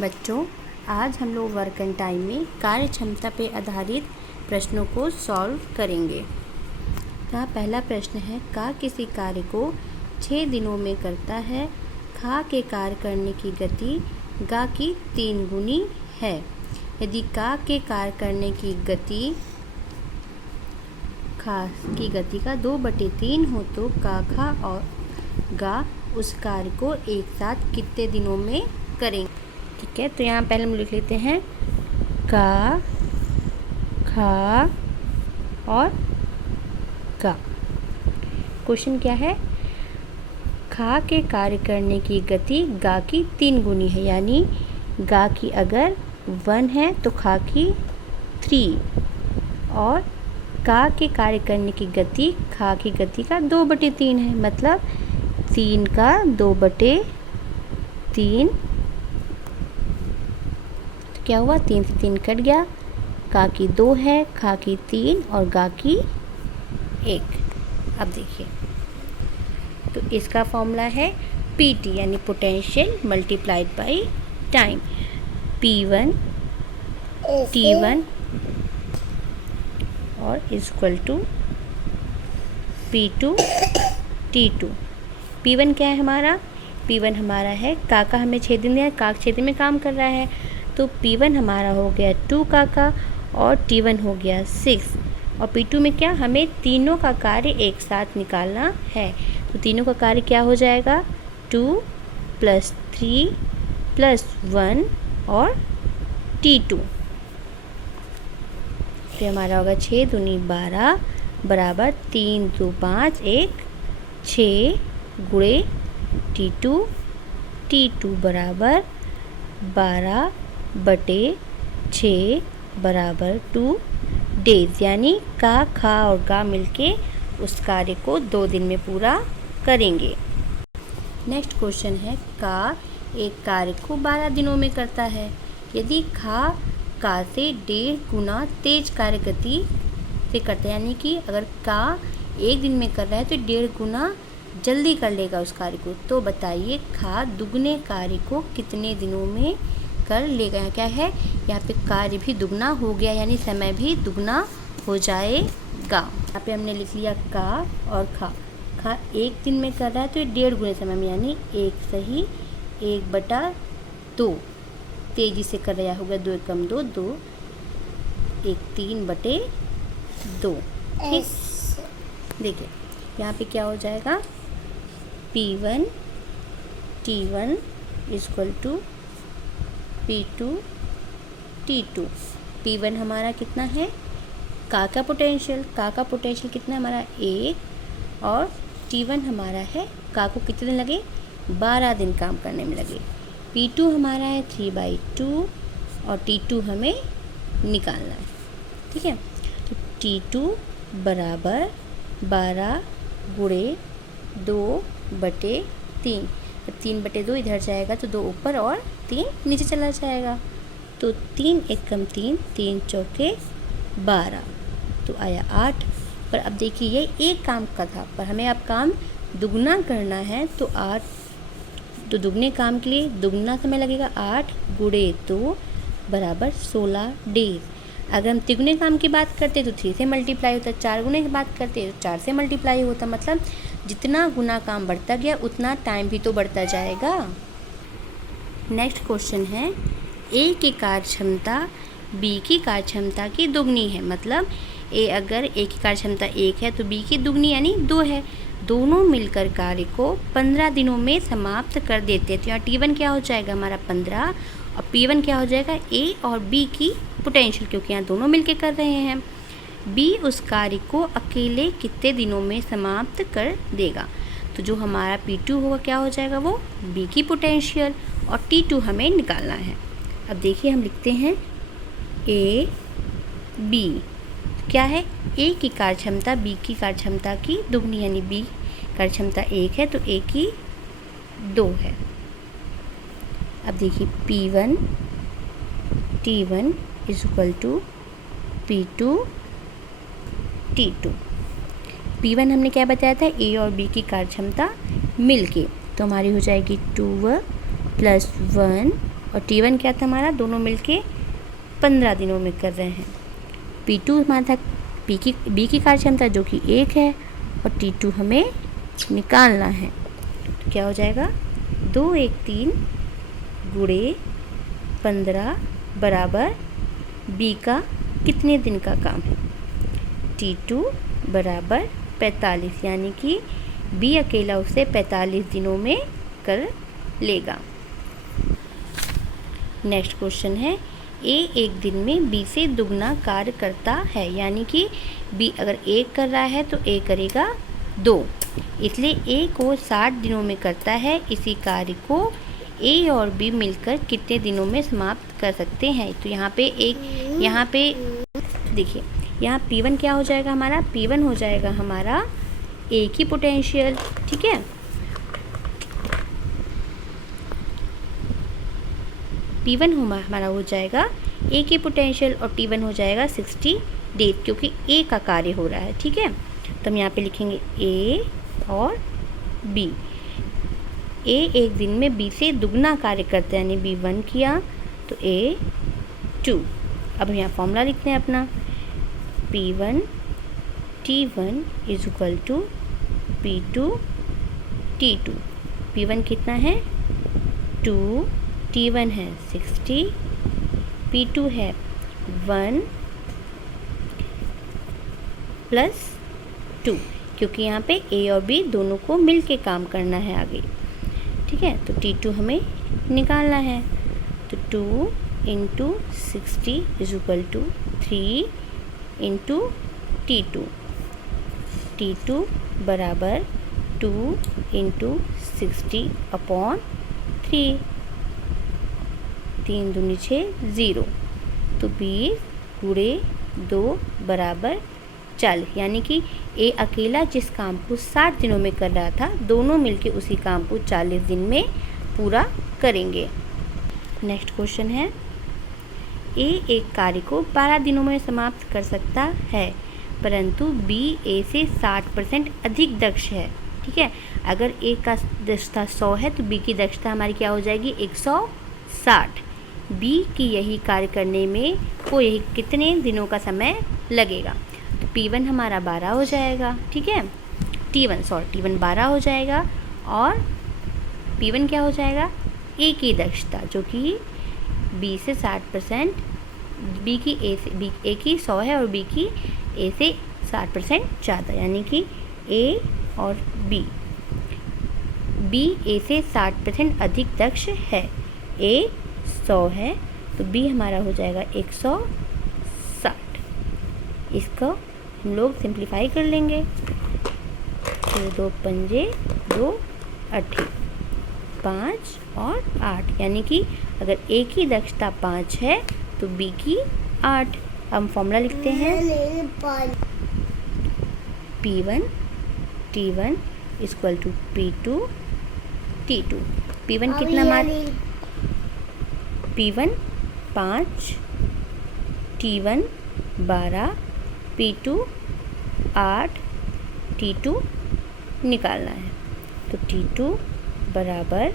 बच्चों, आज हम लोग वर्क एंड टाइम में कार्य क्षमता पर आधारित प्रश्नों को सॉल्व करेंगे। यहाँ पहला प्रश्न है, का किसी कार्य को 6 दिनों में करता है। खा के कार्य करने की गति गा की 3 गुनी है। यदि का के कार्य करने की गति खा की गति का 2/3 हो तो का, खा और गा उस कार्य को एक साथ कितने दिनों में करेंगे। ठीक है, तो यहाँ पहले हम लिख लेते हैं का, खा और गा। क्वेश्चन क्या है, खा के कार्य करने की गति गा की 3 गुनी है, यानी गा की अगर 1 है तो खा की 3 और का के कार्य करने की गति खा की गति का 2/3 है, मतलब 3 का 2/3। तो क्या हुआ, 3 से 3 कट गया, का की 2 है, खा की 3 और गा की 1। अब देखिए, तो इसका फॉर्मूला है PT यानी potential multiplied by time. P1 T1 और equal to P2 T2। P1 क्या है हमारा, P1 हमारा है काका, हमें 6 दिन दिया है, काक 6 दिन में काम कर रहा है, तो P1 हमारा हो गया 2 काका और T1 हो गया 6। और P2 में क्या, हमें तीनों का कार्य एक साथ निकालना है, तो तीनों का कार्य क्या हो जाएगा, 2 + 3 + 1 और T2। तो हमारा होगा 6 दूनी 12 बराबर 3 2 5 1 6 गुणे T2 बराबर 12/6 बराबर 2 डेज, यानी का, खा और गा मिलके उस कार्य को 2 दिन में पूरा करेंगे। नेक्स्ट क्वेश्चन है, का एक कार्य को 12 दिनों में करता है। यदि खा का से 1.5 गुना तेज कार्य गति से करता है, यानी कि अगर का 1 दिन में कर रहा है तो 1.5 गुना जल्दी कर लेगा उस कार्य को, तो बताइए खा दुगने कार्य को कितने दिनों में कर लेगा। क्या है, यहाँ पे कार्य भी दुगना हो गया, यानी समय भी दुगना हो जाएगा। यहाँ पे हमने लिख लिया का और खा 1 दिन में कर रहा है तो 1.5 गुने समय में, यानी 1 सही 1/2 तेजी से कर रहा होगा, 2 × 2 2 1 3/2। ठीक, देखिए यहाँ पे क्या हो जाएगा, P1 T1 equal to P2 T2। P1 हमारा कितना है, का पोटेंशियल कितना हमारा 1 और T1 हमारा है का को कितने दिन लगे, 12 दिन काम करने में लगे। P2 हमारा है 3/2 और T2 हमें निकालना है। ठीक है, तो T2 बराबर 12 गुणे 2/3, 3/2 इधर जाएगा तो 2 ऊपर और 3 नीचे चला जाएगा, तो 3 × 1 = 3 3 चौके 12, तो आया 8। पर अब देखिए ये एक काम का था, पर हमें अब काम दुगना करना है, तो 8, तो दुगने काम के लिए दुगना समय लगेगा, 8 गुणे 2 बराबर 16 डेज। अगर हम तिगुने काम की बात करते तो 3 से मल्टीप्लाई होता, 4 गुने की बात करते तो 4 से मल्टीप्लाई होता, मतलब जितना गुना काम बढ़ता गया उतना टाइम भी तो बढ़ता जाएगा। नेक्स्ट क्वेश्चन है, ए की कार्य क्षमता बी की कार्य क्षमता की दुगनी है, मतलब अगर ए की कार्य क्षमता 1 है तो बी की दुगनी यानी 2 है। दोनों मिलकर कार्य को 15 दिनों में समाप्त कर देते हैं, तो यहाँ T1 क्या हो जाएगा हमारा 15 और P1 क्या हो जाएगा ए और बी की पोटेंशियल, क्योंकि यहाँ दोनों मिलकर कर रहे हैं। बी उस कार्य को अकेले कितने दिनों में समाप्त कर देगा, तो जो हमारा P2 होगा क्या हो जाएगा, वो बी की पोटेंशियल और T2 हमें निकालना है। अब देखिए हम लिखते हैं ए बी, क्या है, ए की कार्य क्षमता बी की कार्य क्षमता की दुगनी, यानी बी कार्य क्षमता 1 है तो ए की 2 है। अब देखिए P1 T1 equal to P2 T2। P1 हमने क्या बताया था, ए और बी की कार्य क्षमता मिल के, तो हमारी हो जाएगी 2 + 1 और T1 क्या था हमारा, दोनों मिलके 15 दिनों में कर रहे हैं। P2 हमारा था बी की कार्यक्षमता जो कि 1 है, और T2 हमें निकालना है। तो क्या हो जाएगा, 2 1 3 गुणे 15 बराबर बी का कितने दिन का काम है, T2 बराबर 45, यानी कि बी अकेला उसे 45 दिनों में कर लेगा। नेक्स्ट क्वेश्चन है, ए एक दिन में बी से दुगना कार्य करता है, यानी कि बी अगर 1 कर रहा है तो ए करेगा 2, इसलिए ए को 60 दिनों में करता है। इसी कार्य को ए और बी मिलकर कितने दिनों में समाप्त कर सकते हैं। तो यहाँ पे देखिए, यहाँ P1 क्या हो जाएगा हमारा, P1 हो जाएगा हमारा ए की पोटेंशियल, ठीक है। P1 हमारा हो जाएगा ए की पोटेंशियल और T1 हो जाएगा 60 डेज, क्योंकि ए का कार्य हो रहा है, ठीक है। तो हम यहाँ पे लिखेंगे ए और बी। ए एक दिन में बी से दुगना कार्य करता है, यानी बी 1 किया तो ए 2। अब हम यहाँ फॉर्मूला लिखते हैं अपना, P1 T1 is equal to P2 T2। P1 कितना है 2, T1 है 60, P2 है 1 प्लस 2, क्योंकि यहाँ पे ए और बी दोनों को मिल के काम करना है आगे, ठीक है। तो T2 हमें निकालना है, तो 2 into 60 is equal to 3 into T2। T2 बराबर 2 इंटू 60 अपॉन 3, 3 दूनी 6 0, तो 20 गुणे 2 बराबर 40, यानी कि ए अकेला जिस काम को 60 दिनों में कर रहा था, दोनों मिलके उसी काम को 40 दिन में पूरा करेंगे। नेक्स्ट क्वेश्चन है, ए एक कार्य को 12 दिनों में समाप्त कर सकता है, परंतु बी ए से 60% अधिक दक्ष है, ठीक है। अगर ए का दक्षता 100 है तो बी की दक्षता हमारी क्या हो जाएगी 160। बी की यही कार्य करने में को यही कितने दिनों का समय लगेगा। तो P1 हमारा 12 हो जाएगा, ठीक है। T1 12 हो जाएगा, और P1 क्या हो जाएगा, ए की दक्षता जो कि बी से 60%, बी की ए की 100 है और बी की ए से 60% ज़्यादा, यानी कि ए और बी ए से 60% अधिक दक्ष है। ए 100 है तो बी हमारा हो जाएगा 160। इसको हम लोग सिंप्लीफाई कर लेंगे, तो 2 पंजे 2 8, 5 और 8, यानी कि अगर ए की दक्षता 5 है तो बी की 8। हम फॉर्मूला लिखते हैं, P1 T1 equal to P2 T2। P1 कितना P1 5, T1 12, P2 8, T2 निकालना है। तो T2 बराबर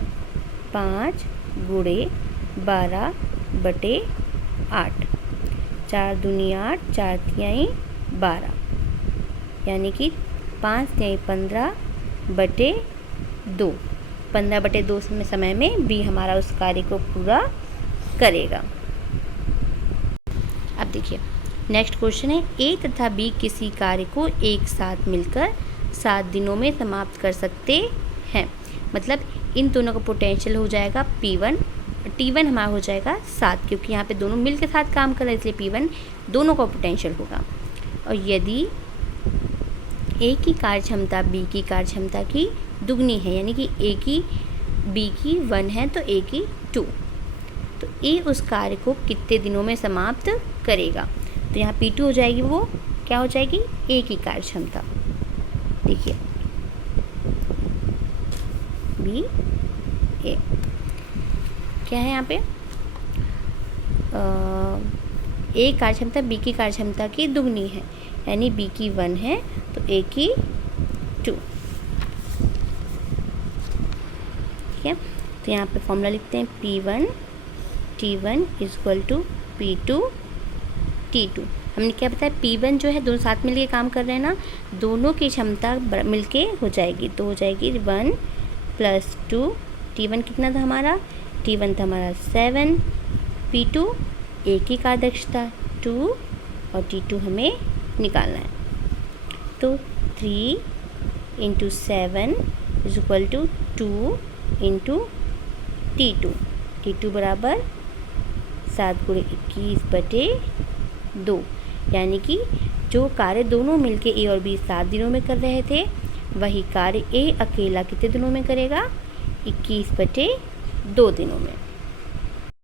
5 गुणे 12 बटे 8, 4 दूनी 8, 4 तिहाई 12, यानी कि 5 तिहाई 15 बटे 2, 15 बटे 2 समय में बी हमारा उस कार्य को पूरा करेगा। अब देखिए नेक्स्ट क्वेश्चन है, ए तथा बी किसी कार्य को एक साथ मिलकर 7 दिनों में समाप्त कर सकते हैं। मतलब इन दोनों का पोटेंशियल हो जाएगा P1, T1 हमारा हो जाएगा 7, क्योंकि यहाँ पे दोनों मिल के साथ काम कर रहे हैं, इसलिए P1 दोनों का पोटेंशियल होगा। और यदि ए की कार्यक्षमता बी की कार्यक्षमता की दुगनी है, यानी कि ए की बी की 1 है तो ए की 2, तो ए उस कार्य को कितने दिनों में समाप्त करेगा। तो यहाँ P2 हो जाएगी, वो क्या हो जाएगी ए की कार्यक्षमता। देखिए बी ए क्या है यहाँ पे, ए कार्यक्षमता बी की कार्यक्षमता की दुगनी है, यानी बी की 1 है तो ए की 2। ठीक है, तो यहाँ पे फॉर्मूला लिखते हैं P1 T1 is equal to P2 T2। हमने क्या बताया, P1 जो है दोनों साथ मिलके काम कर रहे हैं ना, दोनों की क्षमता मिलके हो जाएगी, तो हो जाएगी 1 + 2। T1 कितना था हमारा, T1 था हमारा 7, P2 एक ही कार्यदक्षता 2 और T2 हमें निकालना है। तो 3 × 7 is equal to 2 × T2। T2 बराबर 7 × 21/2, यानी कि जो कार्य दोनों मिलके A और B 7 दिनों में कर रहे थे, वही कार्य A अकेला कितने दिनों में करेगा, 21/2 दिनों में।